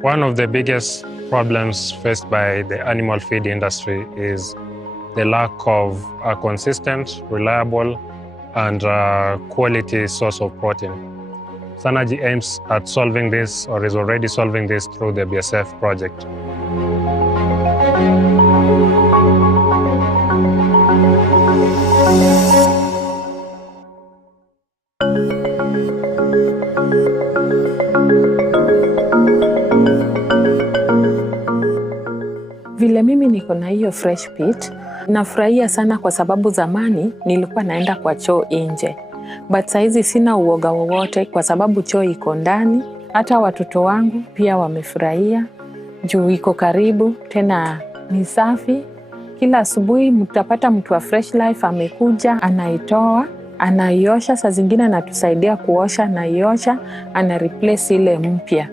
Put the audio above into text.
One of the biggest problems faced by the animal feed industry is the lack of a consistent, reliable, and quality source of protein. Sanergy aims at solving this, or is already solving this, through the BSF project. Vile mimi niko na hiyo fresh pit, nafurahia sana kwa sababu zamani nilikuwa naenda kwa choo nje. But saizi sina uoga wowote kwa sababu choo iko ndani. Hata watoto wangu pia wamefurahia juu iko karibu, tena ni safi. Kila asubuhi mtapata mtu wa Fresh Life amekuja, anaitoa, anaiosha, saa zingine anatusaidia kuosha, anaiosha, ana replace ile mpya.